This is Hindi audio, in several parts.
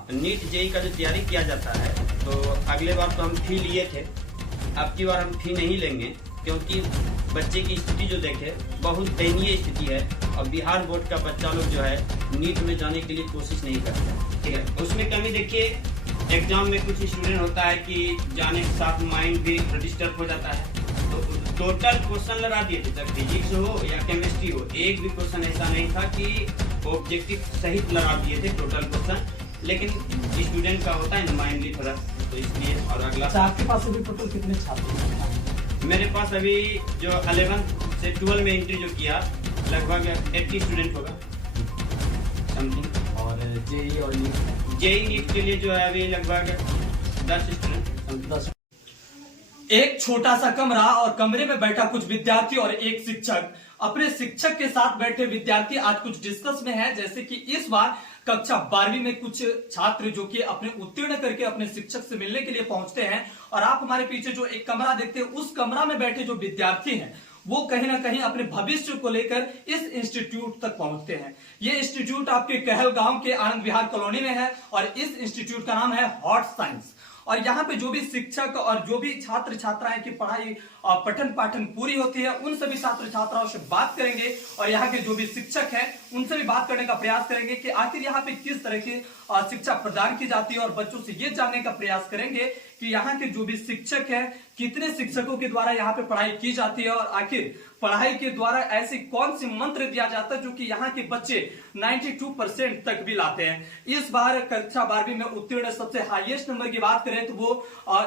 हाँ, तो नीट जेई का जो तैयारी किया जाता है, तो अगले बार तो हम फी लिए थे, अब की बार हम फी नहीं लेंगे, क्योंकि बच्चे की स्थिति जो देखे बहुत दयनीय स्थिति है और बिहार बोर्ड का बच्चा लोग जो है नीट में जाने के लिए कोशिश नहीं करता। ठीक है, उसमें कमी देखिए, एग्जाम में कुछ स्टूडेंट होता है कि जाने के साथ माइंड भी डिस्टर्ब हो जाता है, तो टोटल क्वेश्चन लगा दिए थे, चाहे फिजिक्स हो या केमिस्ट्री हो, एक भी क्वेश्चन ऐसा नहीं था कि ऑब्जेक्टिव सहित लगा दिए थे टोटल क्वेश्चन, लेकिन स्टूडेंट का होता है ना माइंडली थोड़ा, तो इसलिए। और अगला आपके पास अभी टोटल कितने छात्र हैं? मेरे पास अभी जो 11 से 12 में एंट्री जो किया, लगभग 80 स्टूडेंट होगा समथिंग। और जेई और नीट? जेई नीट के लिए जो है अभी लगभग 10 स्टूडेंट। 10। एक छोटा सा कमरा और कमरे में बैठा कुछ विद्यार्थी और एक शिक्षक। अपने शिक्षक के साथ बैठे विद्यार्थी आज कुछ डिस्कस में है, जैसे कि इस बार कक्षा 12वीं में कुछ छात्र जो कि अपने उत्तीर्ण करके अपने शिक्षक से मिलने के लिए पहुंचते हैं, और आप हमारे पीछे जो एक कमरा देखते हैं, उस कमरा में बैठे जो विद्यार्थी हैं वो कहीं ना कहीं अपने भविष्य को लेकर इस इंस्टीट्यूट तक पहुंचते हैं। ये इंस्टीट्यूट आपके कहलगांव के आनंद विहार कॉलोनी में है और इस इंस्टीट्यूट का नाम है हॉट साइंस। और यहाँ पे जो भी शिक्षक और जो भी छात्र छात्राएं की पढ़ाई पठन पाठन पूरी होती है, उन सभी छात्र छात्राओं से बात करेंगे और यहाँ के जो भी शिक्षक हैं उनसे भी बात करने का प्रयास करेंगे कि आखिर यहाँ पे किस तरह की शिक्षा प्रदान की जाती है, और बच्चों से ये जानने का प्रयास करेंगे कि यहाँ के जो भी शिक्षक हैं कितने शिक्षकों के द्वारा यहाँ पे पढ़ाई की जाती है, और आखिर पढ़ाई के द्वारा ऐसी कौन सी मंत्र दिया जाता है जो कि यहाँ के बच्चे 92% तक भी लाते हैं। इस बार कक्षा 12वीं में उत्तीर्ण सबसे हाईएस्ट नंबर की बात करें तो वो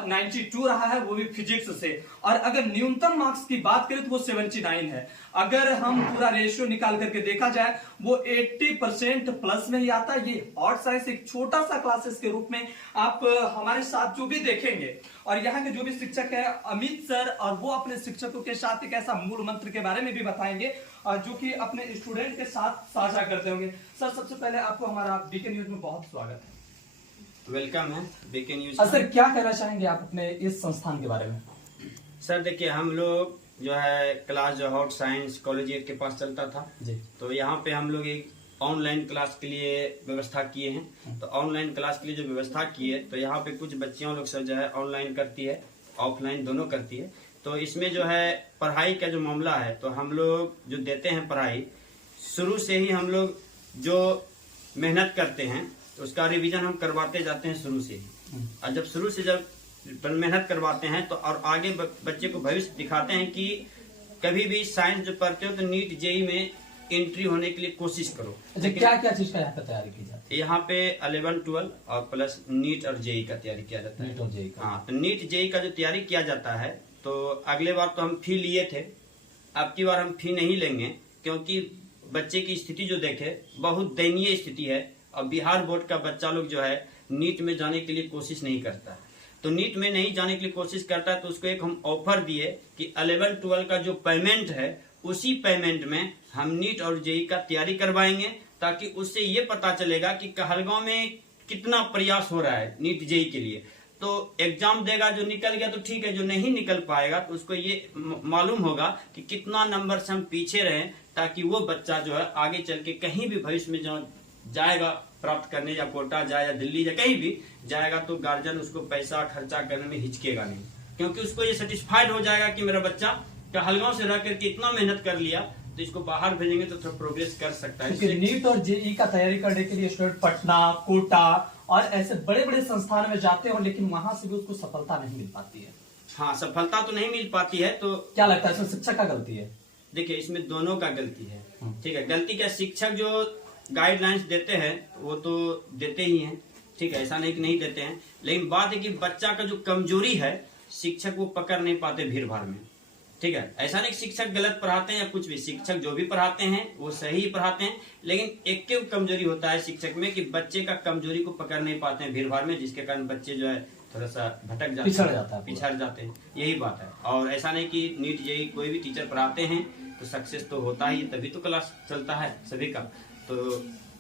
92 रहा है, वो भी फिजिक्स से। और अगर न्यूनतम मार्क्स की बात करें तो वो 79 है। अगर हम पूरा रेशियो निकाल करके देखा जाए वो 80% प्लस में ही आता है। ये हॉट साइंस एक छोटा सा क्लासेस के रूप में आप हमारे साथ जो भी देखेंगे, और यहाँ के जो भी शिक्षक है अमित सर, और वो अपने शिक्षकों के साथ एक ऐसा मूल मंत्र के बारे में भी बताएंगे जो कि अपने स्टूडेंट के साथ साझा करते होंगे। सर, सबसे पहले आपको हमारा बीके न्यूज में बहुत स्वागत है। वेलकम है बीके न्यूज। सर, क्या कहना चाहेंगे आप अपने इस संस्थान के बारे में? सर देखिए, हम लोग जो है क्लास जो हॉट साइंस कॉलेज के पास चलता था जी, तो यहाँ पे हम लोग एक ऑनलाइन क्लास के लिए व्यवस्था किए हैं। तो ऑनलाइन क्लास के लिए जो व्यवस्था की है, तो यहाँ पे कुछ बच्चियों लोग सब जो है ऑनलाइन करती है, ऑफलाइन दोनों करती है। तो इसमें जो है पढ़ाई का जो मामला है, तो हम लोग जो देते हैं पढ़ाई, शुरू से ही हम लोग जो मेहनत करते हैं तो उसका रिवीजन हम करवाते जाते हैं शुरू से ही। और जब शुरू से जब मेहनत करवाते हैं तो और आगे बच्चे को भविष्य दिखाते हैं कि कभी भी साइंस जो पढ़ते हो तो नीट जेई में एंट्री होने के लिए कोशिश करो। अच्छा, क्या क्या चीज का यहाँ पे तैयारी की जाती है? यहाँ पे 11, 12 और प्लस नीट और जेई का तैयारी किया जाता है। नीट और जेई का? हाँ, तो नीट जेई का जो तैयारी किया जाता है, तो अगले बार तो हम फी लिए थे, अब की बार हम फी नहीं लेंगे, क्योंकि बच्चे की स्थिति जो देखे बहुत दयनीय स्थिति है और बिहार बोर्ड का बच्चा लोग जो है नीट में जाने के लिए कोशिश नहीं करता। तो नीट में नहीं जाने के लिए कोशिश करता है, तो उसको एक हम ऑफर दिए कि 11, 12 का जो पेमेंट है उसी पेमेंट में हम नीट और जेई का तैयारी करवाएंगे, ताकि उससे ये पता चलेगा कि कहलगांव में कितना प्रयास हो रहा है नीट जेई के लिए। तो एग्जाम देगा, जो निकल गया तो ठीक है, जो नहीं निकल पाएगा तो उसको ये मालूम होगा कि कितना नंबर से हम पीछे रहे, ताकि वो बच्चा जो है आगे चल के कहीं भी भविष्य में जाएगा प्राप्त करने, या कोटा जाए या दिल्ली या कहीं भी जाएगा, तो गार्जियन उसको पैसा खर्चा करने में हिचकेगा नहीं, क्योंकि उसको ये सेटिस्फाइड हो जाएगा कि मेरा बच्चा कहलगांव से रह करके इतना मेहनत कर लिया, तो इसको बाहर भेजेंगे तो थोड़ा प्रोग्रेस कर सकता है। नीट और जेई का तैयारी करने के लिए स्टूडेंट पटना, कोटा और ऐसे बड़े बड़े संस्थान में जाते हो, लेकिन वहां से भी उसको सफलता नहीं मिल पाती है। हाँ, सफलता तो नहीं मिल पाती है। तो क्या लगता है इसमें शिक्षक का गलती है? देखिए, इसमें दोनों का गलती है। ठीक है, गलती क्या, शिक्षक जो गाइडलाइंस देते हैं वो तो देते ही हैं, ठीक है, ऐसा नहीं कि नहीं देते हैं, लेकिन बात है कि बच्चा का जो कमजोरी है शिक्षक वो पकड़ नहीं पाते भीड़ भाड़ में। ठीक है, ऐसा नहीं कि शिक्षक गलत पढ़ाते हैं या कुछ भी, शिक्षक जो भी पढ़ाते हैं वो सही पढ़ाते हैं, लेकिन एक के कमजोरी होता है शिक्षक में कि बच्चे का कमजोरी को पकड़ नहीं पाते हैं भीड़ भाड़ में, जिसके कारण बच्चे जो है थोड़ा सा भटक जाते हैं, पिछड़ जाते हैं। यही बात है। और ऐसा नहीं कि नीट जेई कोई भी टीचर पढ़ाते हैं तो सक्सेस तो होता ही, तभी तो क्लास चलता है सभी का। तो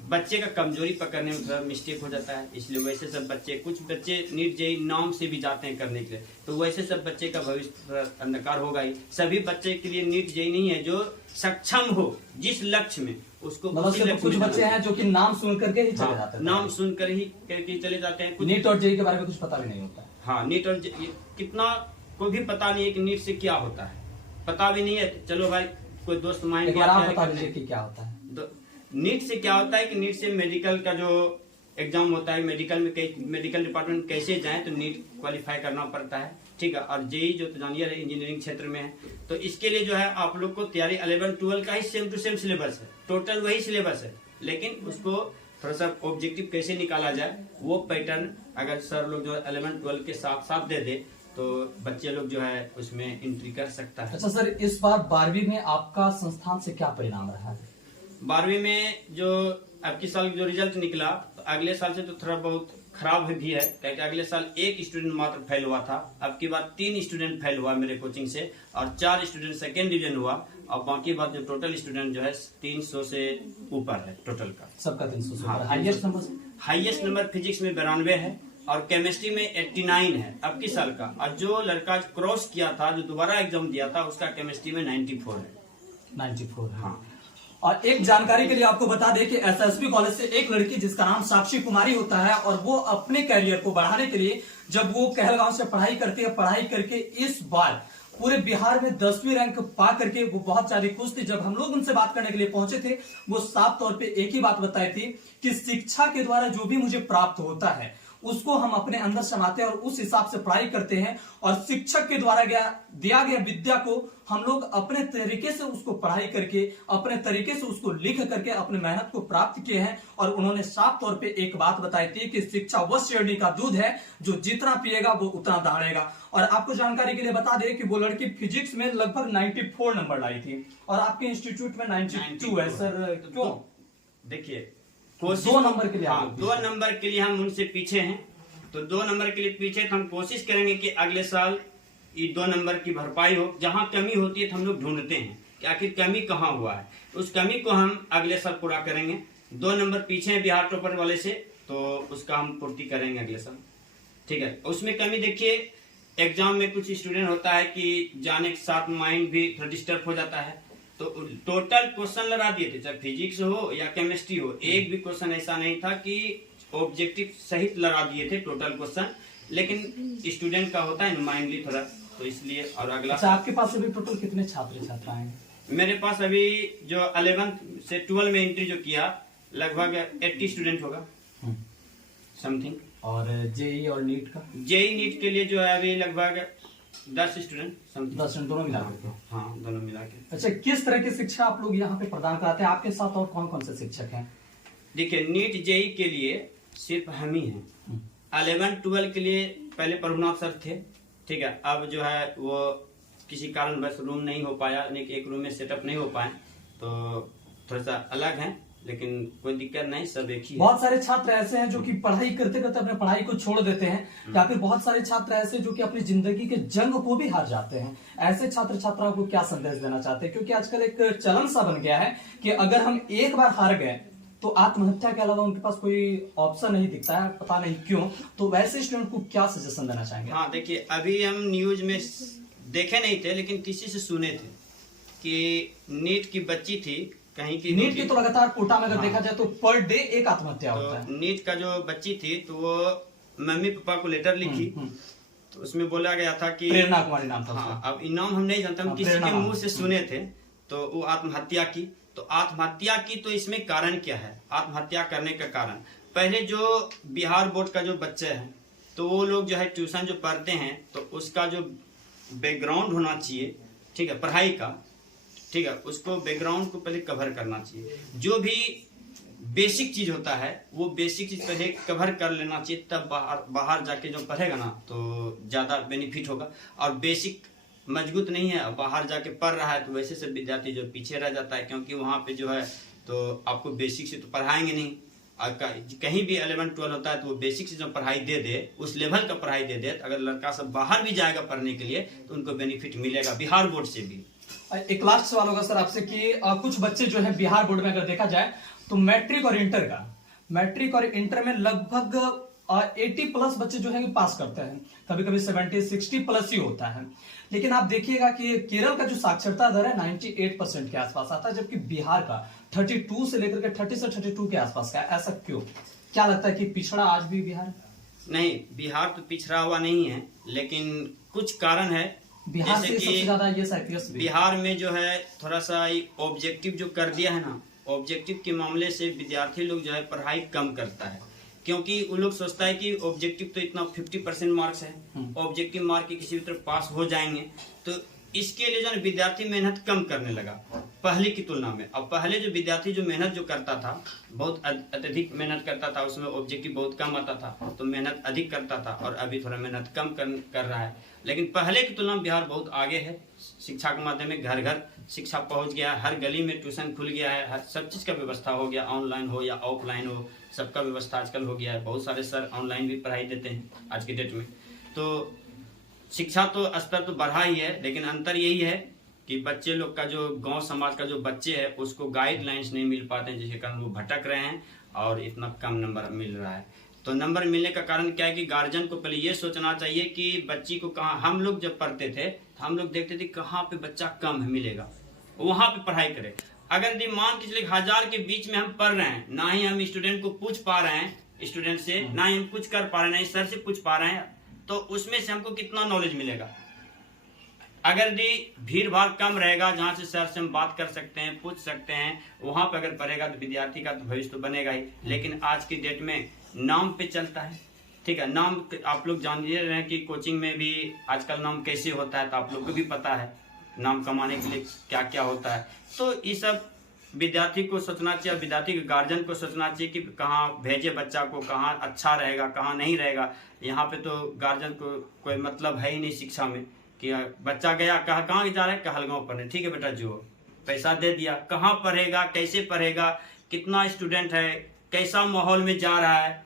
बच्चे का कमजोरी पकड़ने में थोड़ा मिस्टेक हो जाता है, इसलिए वैसे सब बच्चे, कुछ बच्चे नीट जेई नाम से भी जाते हैं करने के लिए, तो वैसे सब बच्चे का भविष्य अंधकार होगा ही। सभी बच्चे के लिए नीट जेई नहीं है, जो सक्षम हो जिस लक्ष्य में उसको मतलब उसी सिर्फ लक्ष्य कुछ में बच्चे जाना हैं जो कि नाम सुन करके ही चले हाँ, जाते हैं, नाम सुनकर ही करके चले जाते हैं। नीट और जेई के बारे में कुछ पता भी नहीं होता है। हाँ, नीट और कितना को भी पता नहीं है कि नीट से क्या होता है, पता भी नहीं है। चलो भाई, कोई दोस्त माइंड एक बार आप बता दीजिए कि क्या होता है। नीट से क्या होता है कि नीट से मेडिकल का जो एग्जाम होता है, मेडिकल में मेडिकल डिपार्टमेंट कैसे जाएं तो नीट क्वालिफाई करना पड़ता है, ठीक है। और जेई जो तो जानिए इंजीनियरिंग क्षेत्र में है, तो इसके लिए जो है आप लोग को तैयारी 11-12 का ही सेम टू सेम सिलेबस है, टोटल वही सिलेबस है, लेकिन उसको थोड़ा सा ऑब्जेक्टिव कैसे निकाला जाए वो पैटर्न अगर सर लोग जो 11-12 के साथ साथ दे दे तो बच्चे लोग जो है उसमें एंट्री कर सकता है। अच्छा सर, इस बार 12वीं में आपका संस्थान से क्या परिणाम रहा है? 12वीं में जो आपकी साल जो रिजल्ट निकला तो अगले साल से तो थोड़ा बहुत खराब भी है, क्योंकि अगले साल 1 स्टूडेंट मात्र फेल हुआ था, अब की बार 3 स्टूडेंट फेल हुआ मेरे कोचिंग से और 4 स्टूडेंट सेकेंड डिवीजन हुआ और बाकी बात जो टोटल स्टूडेंट जो है 300 से ऊपर है टोटल का, सबका 300 से हाँ, ऊपर। Highest number? Highest number physics में 92 है और केमिस्ट्री में 89 है अब की साल का, और जो लड़का क्रॉस किया था जो दोबारा एग्जाम दिया था उसका केमिस्ट्री में 94 है। 94 है। हाँ। और एक जानकारी के लिए आपको बता दें कि एसएसबी कॉलेज से एक लड़की जिसका नाम साक्षी कुमारी होता है और वो अपने करियर को बढ़ाने के लिए जब वो कहलगांव से पढ़ाई करती है, पढ़ाई करके इस बार पूरे बिहार में 10वीं रैंक पा करके वो बहुत ज्यादा खुश थी। जब हम लोग उनसे बात करने के लिए पहुंचे थे वो साफ तौर पे एक ही बात बताई थी कि शिक्षा के द्वारा जो भी मुझे प्राप्त होता है उसको हम अपने अंदर समाते हैं और उस हिसाब से पढ़ाई करते हैं और शिक्षक के द्वारा दिया गया विद्या को हम लोग अपने तरीके से उसको पढ़ाई करके अपने तरीके से उसको लिख करके अपने मेहनत को प्राप्त किए हैं। और उन्होंने साफ तौर पे एक बात बताई थी कि शिक्षा वह शेरनी का दूध है जो जितना पिएगा वो उतना दहाड़ेगा। और आपको जानकारी के लिए बता दें कि वो लड़की फिजिक्स में लगभग 94 नंबर लाई थी और आपके इंस्टीट्यूट में 92 है सर, क्यों? देखिए 2 नंबर के लिए, हाँ, 2 नंबर के लिए हम उनसे पीछे हैं, तो 2 नंबर के लिए पीछे तो हम कोशिश करेंगे कि अगले साल ये 2 नंबर की भरपाई हो। जहां कमी होती है तो हम लोग ढूंढते हैं कि आखिर कमी कहाँ हुआ है, उस कमी को हम अगले साल पूरा करेंगे। 2 नंबर पीछे हैं बिहार टॉपर वाले से, तो उसका हम पूर्ति करेंगे अगले साल, ठीक है। उसमें कमी देखिए, एग्जाम में कुछ स्टूडेंट होता है कि जाने के साथ माइंड भी थोड़ा डिस्टर्ब हो जाता है, तो टोटल क्वेश्चन लगा दिए थे, चाहे फिजिक्स हो या केमिस्ट्री हो, एक भी क्वेश्चन ऐसा नहीं था कि ऑब्जेक्टिव सहित लगा दिए थे टोटल क्वेश्चन, लेकिन स्टूडेंट का होता है माइंडली थोड़ा, तो इसलिए। और अगला अच्छा, आपके पास अभी टोटल कितने छात्र छात्राएं हैं? मेरे पास अभी जो 11 से 12 में एंट्री जो किया लगभग 80 स्टूडेंट होगा समथिंग। और जेई और नीट का? जेई नीट के लिए जो है अभी लगभग 10 स्टूडेंट समथिंग। 10 दोनों मिला के? हाँ, दोनों मिला के। अच्छा, किस तरह की शिक्षा आप लोग यहाँ पे प्रदान कराते हैं? आपके साथ और कौन कौन से शिक्षक हैं? देखिए, नीट जेई के लिए सिर्फ हम ही हैं। 11-12 के लिए पहले प्रभुनाथ सर थे, ठीक है। अब जो है वो किसी कारण बस रूम नहीं हो पाया, एक रूम में सेटअप नहीं हो पाए, तो थोड़ा सा अलग है, लेकिन कोई दिक्कत नहीं, सब एक ही है। बहुत सारे छात्र ऐसे हैं जो कि पढ़ाई करते करते अपने पढ़ाई को छोड़ देते हैं, या फिर बहुत सारे छात्र ऐसे जो कि अपनी जिंदगी के जंग को भी हार जाते हैं। ऐसे छात्र छात्राओं को क्या संदेश देना चाहते हैं? क्योंकि आजकल एक चलन सा बन गया है कि अगर हम एक बार हार गए तो आत्महत्या के अलावा उनके पास कोई ऑप्शन नहीं दिखता है, पता नहीं क्यों। तो वैसे स्टूडेंट को क्या सजेशन देना चाहेंगे? हाँ, देखिए, अभी हम न्यूज में देखे नहीं थे, लेकिन किसी से सुने थे कि नीट की बच्ची थी कहीं की। नीट की तो लगातार कोटा में अगर हाँ, देखा जाए तो पर डे एक आत्महत्या होता है। तो नीट का जो बच्ची थी तो वो मम्मी पापा को लेटर लिखी, तो उसमें बोला गया था कि प्रेरणा कुमारी नाम था। हाँ, अब इनाम हम नहीं जानते, हम किसी के मुंह से सुने थे, तो वो आत्महत्या की। तो आत्महत्या की तो इसमें कारण क्या है? आत्महत्या करने का कारण, पहले जो बिहार बोर्ड का जो बच्चे हैं तो वो लोग जो है ट्यूशन जो पढ़ते हैं तो उसका जो बैकग्राउंड होना चाहिए, ठीक है, पढ़ाई का, ठीक है, उसको बैकग्राउंड को पहले कवर करना चाहिए। जो भी बेसिक चीज होता है वो बेसिक चीज पहले कवर कर लेना चाहिए, तब बाहर जाके जो पढ़ेगा ना तो ज्यादा बेनिफिट होगा। और बेसिक मजबूत नहीं है, बाहर जाके पढ़ रहा है तो वैसे से विद्यार्थी जो पीछे रह जाता है, क्योंकि वहां पे जो है तो आपको बेसिक से तो पढ़ाएंगे नहीं। और कहीं भी 11-12 होता है तो वो बेसिक से जो पढ़ाई दे दे, उस लेवल का पढ़ाई दे दे, अगर लड़का सब बाहर भी जाएगा पढ़ने के लिए तो उनको बेनिफिट मिलेगा बिहार बोर्ड से भी। एक लास्ट सवाल होगा सर आपसे कि कुछ बच्चे जो है बिहार बोर्ड में अगर देखा जाए तो मैट्रिक और इंटर में लगभग 80+ बच्चे जो है पास करते हैं, कभी कभी 70-60+ ही होता है। लेकिन आप देखिएगा कि केरल का जो साक्षरता दर है 98% के आसपास आता है, जबकि बिहार का 32 से लेकर के 30 से 32 के आसपास का, ऐसा क्यों? क्या लगता है कि पिछड़ा आज भी बिहार? नहीं, बिहार तो पिछड़ा हुआ नहीं है, लेकिन कुछ कारण है। बिहार जैसे से कि सबसे ज्यादा ये IPS भी। बिहार में जो है थोड़ा सा ऑब्जेक्टिव जो कर दिया है ना, ऑब्जेक्टिव के मामले से विद्यार्थी लोग जो है पढ़ाई कम करता है, क्योंकि वो लोग सोचता है कि ऑब्जेक्टिव तो इतना 50% मार्क्स है, ऑब्जेक्टिव मार्क के किसी भी तरह पास हो जाएंगे, तो इसके लिए जो है विद्यार्थी मेहनत कम करने लगा पहले की तुलना में। अब पहले जो विद्यार्थी जो मेहनत जो करता था, बहुत अत्यधिक मेहनत करता था, उसमें ऑब्जेक्टिव बहुत कम आता था, तो मेहनत अधिक करता था, और अभी थोड़ा मेहनत कम कर रहा है। लेकिन पहले की तुलना में बिहार बहुत आगे है। शिक्षा के माध्यम में घर घर शिक्षा पहुंच गया है, हर गली में ट्यूशन खुल गया है, हर सब चीज़ का व्यवस्था हो गया, ऑनलाइन हो या ऑफलाइन हो, सबका व्यवस्था आजकल हो गया है। बहुत सारे सर ऑनलाइन भी पढ़ाई देते हैं आज के डेट में। तो शिक्षा तो स्तर तो बढ़ा ही है, लेकिन अंतर यही है कि बच्चे लोग का जो गांव समाज का जो बच्चे है उसको गाइडलाइंस नहीं मिल पाते हैं, जिसके कारण वो भटक रहे हैं और इतना कम नंबर मिल रहा है। तो नंबर मिलने का कारण क्या है कि गार्जियन को पहले ये सोचना चाहिए कि बच्ची को कहाँ, हम लोग जब पढ़ते थे तो हम लोग देखते थे कहाँ पे बच्चा कम मिलेगा, वहाँ पे पढ़ाई करे। अगर यदि मान के चलिए 1000 के बीच में हम पढ़ रहे हैं, ना ही हम स्टूडेंट को पूछ पा रहे हैं, स्टूडेंट से ना ही हम कुछ कर पा रहे हैं, ना ही सर से पूछ पा रहे हैं, तो उसमें से हमको कितना नॉलेज मिलेगा? अगर यदि भीड़ भाड़ कम रहेगा, जहाँ से सर से हम बात कर सकते हैं, पूछ सकते हैं, वहां पर अगर पढ़ेगा तो विद्यार्थी का तो भविष्य तो बनेगा ही। लेकिन आज की डेट में नाम पे चलता है, ठीक है। नाम आप लोग जान रहे हैं कि कोचिंग में भी आजकल नाम कैसे होता है, तो आप लोग को भी पता है नाम कमाने के लिए क्या क्या होता है। तो ये सब विद्यार्थी को सोचना चाहिए, विद्यार्थी के गार्जियन को सोचना चाहिए कि कहाँ भेजे बच्चा को, कहाँ अच्छा रहेगा, कहाँ नहीं रहेगा। यहाँ पे तो गार्जियन को कोई मतलब है ही नहीं शिक्षा में कि बच्चा गया कहाँ जा रहा है, कहलगांव पढ़ने, ठीक है बेटा जो पैसा दे दिया, कहाँ पढ़ेगा, कैसे पढ़ेगा, कितना स्टूडेंट है, कैसा माहौल में जा रहा है,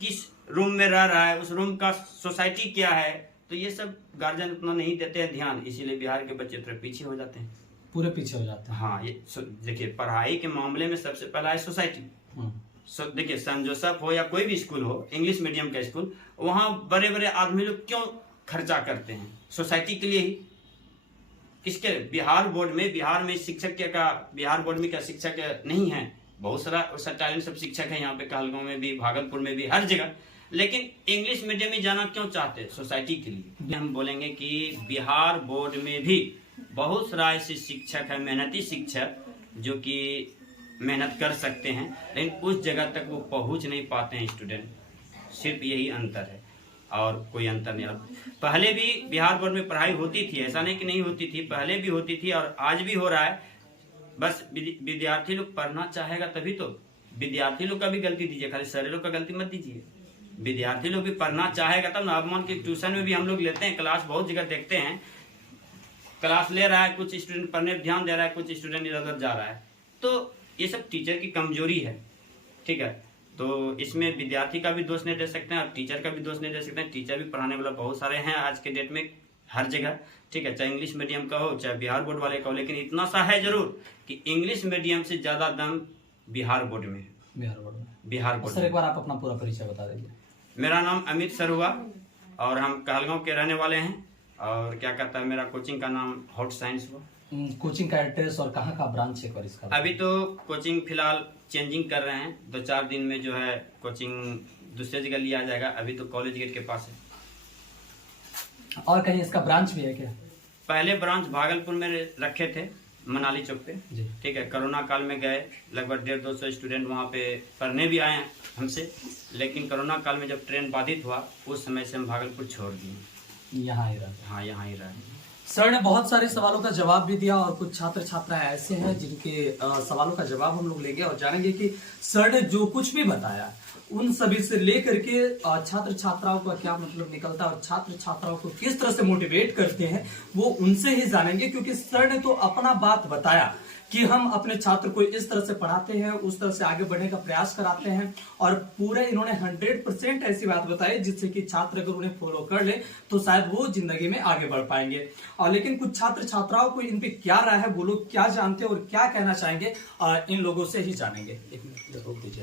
किस रूम में रह रहा है, उस रूम का सोसाइटी क्या है, तो ये सब गार्जियन उतना नहीं देते हैं ध्यान, इसीलिए बिहार के बच्चे थोड़े पीछे हो जाते हैं, पूरे पीछे हो जाते हैं। हाँ, ये देखिए पढ़ाई के मामले में सबसे पहला है सोसाइटी। देखिए सेंट जोसेफ हो या कोई भी स्कूल हो, इंग्लिश मीडियम का स्कूल, वहाँ बड़े बड़े आदमी लोग क्यों खर्चा करते हैं? सोसाइटी के लिए ही। किसके? बिहार बोर्ड में, बिहार में शिक्षक का, बिहार बोर्ड में क्या शिक्षक नहीं है? बहुत सारा टैलेंट सब शिक्षक है यहाँ पे, कहलगांव में भी, भागलपुर में भी, हर जगह। लेकिन इंग्लिश मीडियम में जाना क्यों चाहते हैं? सोसाइटी के लिए। हम बोलेंगे कि बिहार बोर्ड में भी बहुत सारा ऐसे शिक्षक है, मेहनती शिक्षक, जो कि मेहनत कर सकते हैं, लेकिन उस जगह तक वो पहुंच नहीं पाते हैं स्टूडेंट। सिर्फ यही अंतर है और कोई अंतर नहीं। पहले भी बिहार बोर्ड में पढ़ाई होती थी, ऐसा नहीं कि नहीं होती थी, पहले भी होती थी और आज भी हो रहा है। बस विद्यार्थी लोग पढ़ना चाहेगा तभी तो। विद्यार्थी लोग का भी गलती दीजिए, खाली सर लोग का गलती मत दीजिए। विद्यार्थी लोग भी पढ़ना चाहेगा तब ना। अब मान के ट्यूशन में भी हम लोग लेते हैं क्लास, बहुत जगह देखते हैं क्लास ले रहा है, कुछ स्टूडेंट पढ़ने पर ध्यान दे रहा है, कुछ स्टूडेंट इधर उधर जा रहा है, तो ये सब टीचर की कमजोरी है, ठीक है। तो इसमें विद्यार्थी का भी दोष नहीं दे सकते हैं और टीचर का भी दोष नहीं दे सकते हैं। टीचर भी पढ़ाने वाला बहुत सारे हैं आज के डेट में, हर जगह, ठीक है, चाहे इंग्लिश मीडियम का हो चाहे बिहार बोर्ड वाले का हो। लेकिन इतना सा है जरूर कि इंग्लिश मीडियम से ज्यादा दम बिहार बोर्ड में है। बिहार बोर्ड सर, एक बार आप अपना पूरा परिचय बता दीजिए। मेरा नाम अमित सर हुआ और हम कहलगांव के रहने वाले हैं। और क्या कहता है, मेरा कोचिंग का नाम हॉट साइंस हुआ। कोचिंग का एड्रेस और कहाँ का ब्रांच है और इसका? अभी तो कोचिंग फिलहाल चेंजिंग कर रहे हैं, 2-4 दिन में जो है कोचिंग दूसरे जगह लिया जाएगा। अभी तो कॉलेज गेट के पास है। और कहीं इसका ब्रांच भी है क्या? पहले ब्रांच भागलपुर में रखे थे, मनाली चौक पे, ठीक है। कोरोना काल में गए, लगभग 150-200 स्टूडेंट वहाँ पे पढ़ने भी आए हैं हमसे, लेकिन कोरोना काल में जब ट्रेन बाधित हुआ उस समय से हम भागलपुर छोड़ दिए, यहाँ ही रहा। हाँ, यहाँ ही रहा। सर ने बहुत सारे सवालों का जवाब भी दिया और कुछ छात्र छात्राएं ऐसे हैं जिनके सवालों का जवाब हम लोग लेंगे और जानेंगे कि सर ने जो कुछ भी बताया उन सभी से लेकर के छात्र छात्राओं का क्या मतलब निकलता है और छात्र छात्राओं को किस तरह से मोटिवेट करते हैं वो उनसे ही जानेंगे। क्योंकि सर ने तो अपना बात बताया कि हम अपने छात्र को इस तरह से पढ़ाते हैं, उस तरह से आगे बढ़ने का प्रयास कराते हैं और पूरे इन्होंने 100% ऐसी बात बताई जिससे कि छात्र अगर उन्हें फॉलो कर ले तो शायद वो जिंदगी में आगे बढ़ पाएंगे। और लेकिन कुछ छात्र छात्राओं को इन पे क्या राय है, वो लोग क्या जानते हैं और क्या कहना चाहेंगे, इन लोगों से ही जानेंगे। एक मिनट रोक दीजिए।